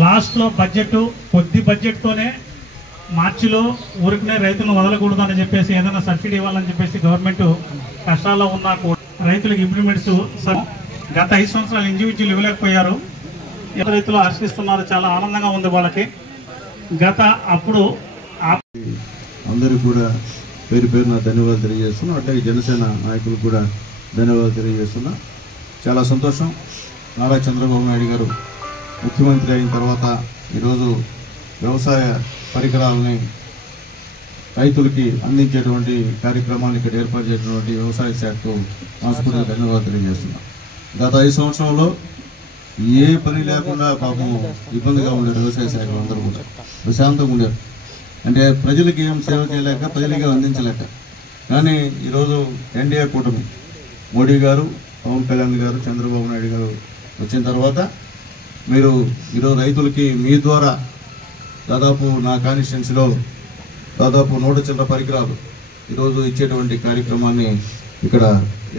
లాస్ట్లో కొద్ది బడ్జెట్తోనే మార్చిలో ఊరికనే రైతులను వదలకూడదు అని చెప్పేసి ఏదైనా సబ్సిడీ ఇవ్వాలని చెప్పేసి గవర్నమెంట్ కష్టాల్లో ఉన్నా కూడా రైతులకు ఇంప్లిమెంట్స్ గత 5 సంవత్సరాలు ఇండివిజువల్ ఇవ్వలేకపోయారు. రైతులు ఆశిస్తున్నారు, చాలా ఆనందంగా ఉంది వాళ్ళకి. అందరికీ కూడా పేరు పేరున ధన్యవాదాలు తెలియజేస్తున్నాం. అట్లాగే జనసేన నాయకులు కూడా ధన్యవాదాలు తెలియజేస్తున్నా. చాలా సంతోషం. నారా చంద్రబాబు నాయుడు గారు ముఖ్యమంత్రి అయిన తర్వాత ఈరోజు వ్యవసాయ పరికరాలని రైతులకి అందించేటువంటి కార్యక్రమాన్ని ఇక్కడ ఏర్పాటు చేసినటువంటి వ్యవసాయ శాఖకు మనస్ఫూర్తిగా ధన్యవాదాలు తెలియజేస్తున్నాం. గత 5 సంవత్సరంలో ఏ పని లేకుండా పాపం ఇబ్బందిగా ఉండేది వ్యవసాయ శాఖలు అందరూ కూడా ప్రశాంతంగా ఉండేది. అంటే ప్రజలకి ఏం సేవ చేయలేక, ప్రజలకి అందించలేక. కానీ ఈరోజు ఎన్డీఏ కూటమి మోడీ గారు, పవన్ కళ్యాణ్ గారు, చంద్రబాబు నాయుడు గారు వచ్చిన తర్వాత మీరు ఈరోజు రైతులకి మీ ద్వారా దాదాపు నా కాన్స్టిట్యున్సీలో దాదాపు 100 చిల్లర పరికరాలు ఈరోజు ఇచ్చేటువంటి కార్యక్రమాన్ని ఇక్కడ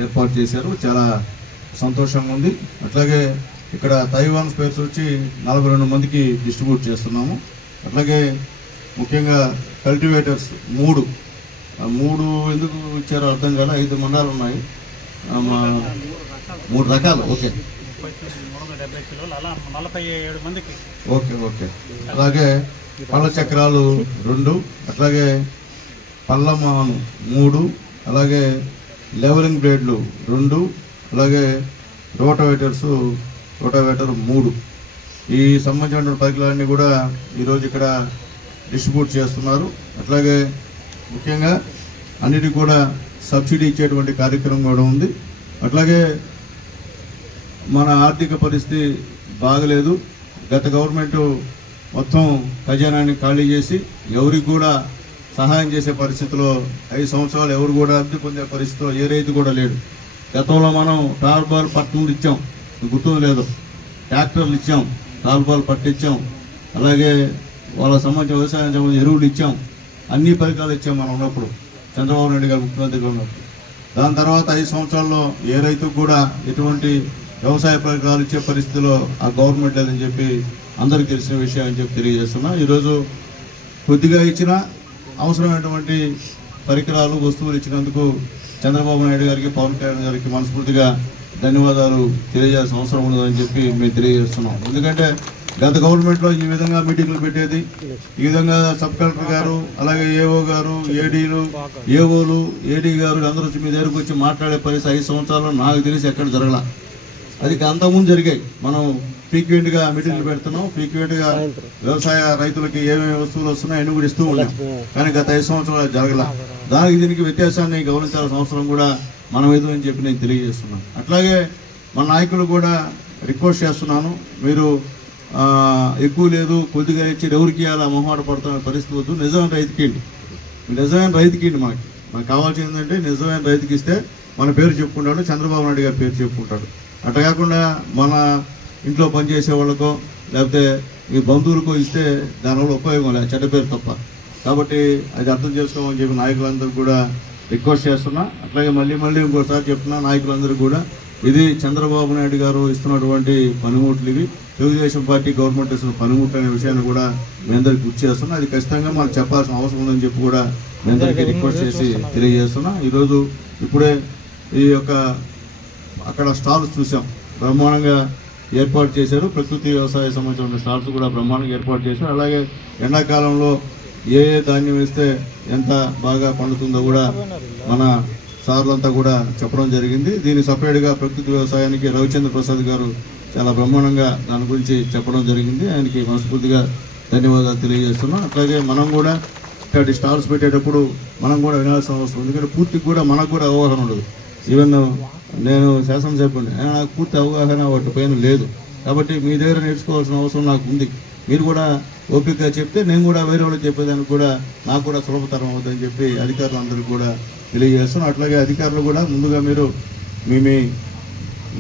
ఏర్పాటు చేశారు. చాలా సంతోషంగా ఉంది. అట్లాగే ఇక్కడ తైవాన్ స్పేర్స్ వచ్చి 42 మందికి డిస్ట్రిబ్యూట్ చేస్తున్నాము. అట్లాగే ముఖ్యంగా కల్టివేటర్స్ 3 ఎందుకు ఇచ్చారో అర్థం కాలే. 5 మండలాలు ఉన్నాయి, 3 రకాలు. Okay okay. అలాగే పళ్ళ చక్రాలు 2, అట్లాగే పళ్ళమాను 3, అలాగే లెవెలింగ్ బ్లేడ్లు 2, అలాగే రోటోవేటర్ 3. ఈ సంబంధించిన పరికరాలన్నీ కూడా ఈరోజు ఇక్కడ డిస్ట్రిబ్యూట్ చేస్తున్నారు. అట్లాగే ముఖ్యంగా అన్నిటికీ కూడా సబ్సిడీ ఇచ్చేటువంటి కార్యక్రమం కూడా ఉంది. అట్లాగే మన ఆర్థిక పరిస్థితి బాగలేదు. గత గవర్నమెంట్ మొత్తం ఖజానాన్ని ఖాళీ చేసి ఎవరికి కూడా సహాయం చేసే పరిస్థితిలో 5 సంవత్సరాలు ఎవరు కూడా అద్దె పొందే పరిస్థితిలో ఏ రైతు కూడా లేడు. గతంలో మనం టార్బాల్ పట్టు ఇచ్చాం, గుర్తు లేదు, ట్రాక్టర్లు ఇచ్చాం, టార్బాల్ పట్టు ఇచ్చాం, అలాగే వాళ్ళ సంబంధించిన వ్యవసాయం సంబంధించిన ఎరువులు ఇచ్చాం, అన్ని పరికరాలు ఇచ్చాం మనం ఉన్నప్పుడు, చంద్రబాబు నాయుడు గారు ముఖ్యమంత్రిగా ఉన్నప్పుడు. దాని తర్వాత 5 సంవత్సరాల్లో ఏ రైతుకు కూడా ఎటువంటి వ్యవసాయ పరికరాలు ఇచ్చే పరిస్థితిలో ఆ గవర్నమెంట్ లేదని చెప్పి అందరికీ తెలిసిన విషయం అని చెప్పి తెలియజేస్తున్నా. ఈరోజు కొద్దిగా ఇచ్చిన అవసరమైనటువంటి పరికరాలు, వస్తువులు ఇచ్చినందుకు చంద్రబాబు నాయుడు గారికి, పవన్ కళ్యాణ్ గారికి మనస్ఫూర్తిగా ధన్యవాదాలు తెలియజేయాల్సిన అవసరం ఉండదని చెప్పి మేము తెలియజేస్తున్నాం. ఎందుకంటే గత గవర్నమెంట్లో ఈ విధంగా మీటింగ్లు పెట్టేది, ఈ విధంగా సబ్ కలెక్టర్ గారు, అలాగే ఏఓ గారు, ఏడీలు, ఏఓలు, ఏడీ గారు అందరూ మీ దగ్గరకు వచ్చి మాట్లాడే పరిస్థితి 5 సంవత్సరాలు నాకు తెలిసి ఎక్కడ జరగల. అది అంతకుముందు జరిగాయి. మనం ఫ్రీక్వెంట్గా మీటింగ్లు పెడుతున్నాం, ఫ్రీక్వెంట్గా వ్యవసాయ రైతులకి ఏమేమి వస్తువులు వస్తున్నాయో అన్ని కూడా ఇస్తూ ఉన్నాం. కానీ గత 5 సంవత్సరాలు జరగల. దీనికి వ్యత్యాసాన్ని గమనించాల్సిన అవసరం కూడా మనం ఏదో అని చెప్పి నేను తెలియజేస్తున్నాను. అట్లాగే మన నాయకులు కూడా రిక్వెస్ట్ చేస్తున్నాను, మీరు ఎక్కువ లేదు, కొద్దిగా ఇచ్చి ఎవరికి ఇవ్వాలా మొహమాట పడుతున్న పరిస్థితి వద్దు. నిజమైన రైతుకి మాకు కావాల్సింది ఏంటంటే నిజమైన రైతుకి ఇస్తే మన పేరు చెప్పుకుంటాడు, చంద్రబాబు నాయుడు గారి పేరు చెప్పుకుంటాడు. అట్లా కాకుండా మన ఇంట్లో పనిచేసే వాళ్ళకో లేకపోతే మీ బంధువులకో ఇస్తే దానివల్ల ఉపయోగం లేదు, చెడ్డ పేరు తప్ప. కాబట్టి అది అర్థం చేసుకోమని చెప్పి నాయకులందరూ కూడా రిక్వెస్ట్ చేస్తున్నా. అట్లాగే మళ్ళీ ఇంకోసారి చెప్తున్నా నాయకులందరూ కూడా, ఇది చంద్రబాబు నాయుడు గారు ఇస్తున్నటువంటి పనిముట్లు, ఇవి తెలుగుదేశం పార్టీ గవర్నమెంట్ ఇస్తున్న పనిముట్లు అనే విషయాన్ని కూడా మీ అందరికీ గుర్తు చేస్తున్నా. అది ఖచ్చితంగా మనం చెప్పాల్సిన అవసరం ఉందని చెప్పి కూడా మీ అందరికీ రిక్వెస్ట్ చేసి తెలియజేస్తున్నా. ఈరోజు ఇప్పుడే ఈ యొక్క అక్కడ స్టాల్స్ చూసాం, బ్రహ్మాండంగా ఏర్పాటు చేశారు. ప్రకృతి వ్యవసాయ సంబంధించిన స్టాల్స్ కూడా బ్రహ్మాండంగా ఏర్పాటు చేశారు. అలాగే ఎండాకాలంలో ఏ ధాన్యం వేస్తే ఎంత బాగా పండుతుందో కూడా మన సార్లంతా కూడా చెప్పడం జరిగింది. దీన్ని సపరేట్గా ప్రకృతి వ్యవసాయానికి రవిచంద్ర ప్రసాద్ గారు చాలా బ్రహ్మాండంగా దాని గురించి చెప్పడం జరిగింది. ఆయనకి మనస్ఫూర్తిగా ధన్యవాదాలు తెలియజేస్తున్నాం. అట్లాగే మనం కూడా ఇట్లాంటి స్టాల్స్ పెట్టేటప్పుడు మనం కూడా వినాల్సిన అవసరం, ఎందుకంటే పూర్తిగా కూడా మనకు కూడా అవగాహన ఉండదు. ఈవెన్ నేను శాసనసభ్యుని, నాకు పూర్తి అవగాహన వాటి పైన లేదు. కాబట్టి మీ దగ్గర నేర్చుకోవాల్సిన అవసరం నాకు ఉంది. మీరు కూడా ఓపికగా చెప్తే నేను కూడా వేరే వాళ్ళకి చెప్పేదానికి కూడా నాకు కూడా సులభతరం అవుతుందని చెప్పి అధికారులందరికీ కూడా తెలియజేస్తున్నాం. అట్లాగే అధికారులు కూడా ముందుగా మీరు మీ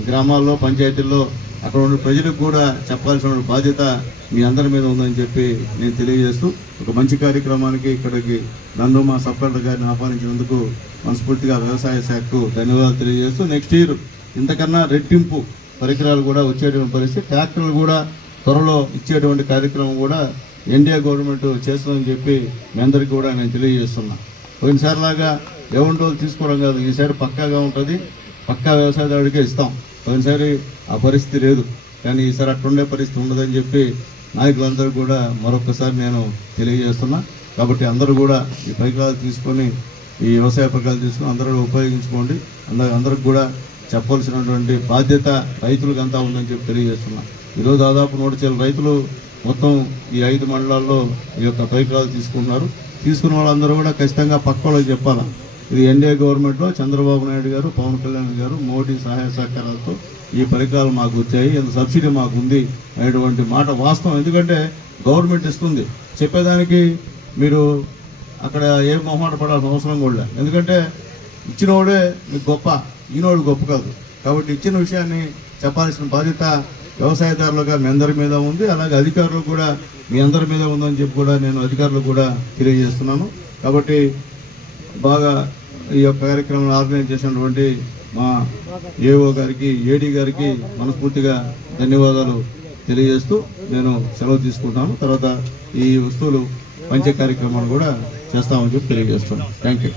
గ్రామాల్లో, పంచాయతీల్లో అక్కడ ఉన్న ప్రజలకు కూడా చెప్పాల్సిన బాధ్యత మీ అందరి మీద ఉందని చెప్పి నేను తెలియజేస్తూ, ఒక మంచి కార్యక్రమానికి ఇక్కడికి నన్ను మా సబ్ కలెక్టర్ గారిని ఆహ్వానించినందుకు మనస్ఫూర్తిగా వ్యవసాయ శాఖకు ధన్యవాదాలు తెలియజేస్తూ, నెక్స్ట్ ఇయర్ ఇంతకన్నా రెట్టింపు పరికరాలు కూడా వచ్చేటువంటి పరిస్థితి, ట్రాక్టర్లు కూడా త్వరలో ఇచ్చేటువంటి కార్యక్రమం కూడా ఎన్డీఏ గవర్నమెంట్ చేస్తుందని చెప్పి మీ అందరికీ కూడా నేను తెలియజేస్తున్నా. పోయినసారిలాగా ఎవరి తీసుకోవడం కాదు, ఈసారి పక్కాగా ఉంటుంది, పక్కా వ్యవసాయదారుడికే ఇస్తాం. పోయినసారి ఆ పరిస్థితి లేదు, కానీ ఈసారి అట్లుండే పరిస్థితి ఉండదని చెప్పి నాయకులందరూ కూడా మరొకసారి నేను తెలియజేస్తున్నా. కాబట్టి అందరూ కూడా ఈ పరికరాలు తీసుకొని, ఈ వ్యవసాయ పరికరాలు తీసుకొని అందరూ ఉపయోగించుకోండి. అందరికి కూడా చెప్పాల్సినటువంటి బాధ్యత రైతులకంతా ఉందని చెప్పి తెలియజేస్తున్నా. ఈరోజు దాదాపు 100 రైతులు మొత్తం ఈ 5 మండలాల్లో ఈ యొక్క పరికరాలు తీసుకున్నారు. తీసుకున్న వాళ్ళందరూ కూడా ఖచ్చితంగా పక్క వాళ్ళకి చెప్పాలా, ఇది ఎన్డీఏ గవర్నమెంట్లో చంద్రబాబు నాయుడు గారు, పవన్ కళ్యాణ్ గారు, మోడీ సహాయ సహకారాలతో ఈ పరికరాలు మాకు వచ్చాయి, ఇంత సబ్సిడీ మాకు ఉంది అనేటువంటి మాట వాస్తవం. ఎందుకంటే గవర్నమెంట్ ఇస్తుంది, చెప్పేదానికి మీరు అక్కడ ఏ మొహమాట పడాల్సిన అవసరం కూడా లేదు. ఎందుకంటే ఇచ్చినోడే మీకు గొప్ప, ఈనోడు గొప్ప కాదు. కాబట్టి ఇచ్చిన విషయాన్ని చెప్పాల్సిన బాధ్యత వ్యవసాయదారులుగా మీ అందరి మీద ఉంది, అలాగే అధికారులు కూడా మీ అందరి మీద ఉందని చెప్పి కూడా నేను అధికారులకు కూడా తెలియజేస్తున్నాను. కాబట్టి బాగా ఈ యొక్క కార్యక్రమం ఆర్గనైజ్ చేసినటువంటి మా ఏఓ గారికి, ఏడీ గారికి మనస్ఫూర్తిగా ధన్యవాదాలు తెలియజేస్తూ నేను సెలవు తీసుకుంటాను. తర్వాత ఈ వస్తువులు పంచే కార్యక్రమాలు కూడా చేస్తామని చెప్పి తెలియజేస్తున్నాను. Thank you.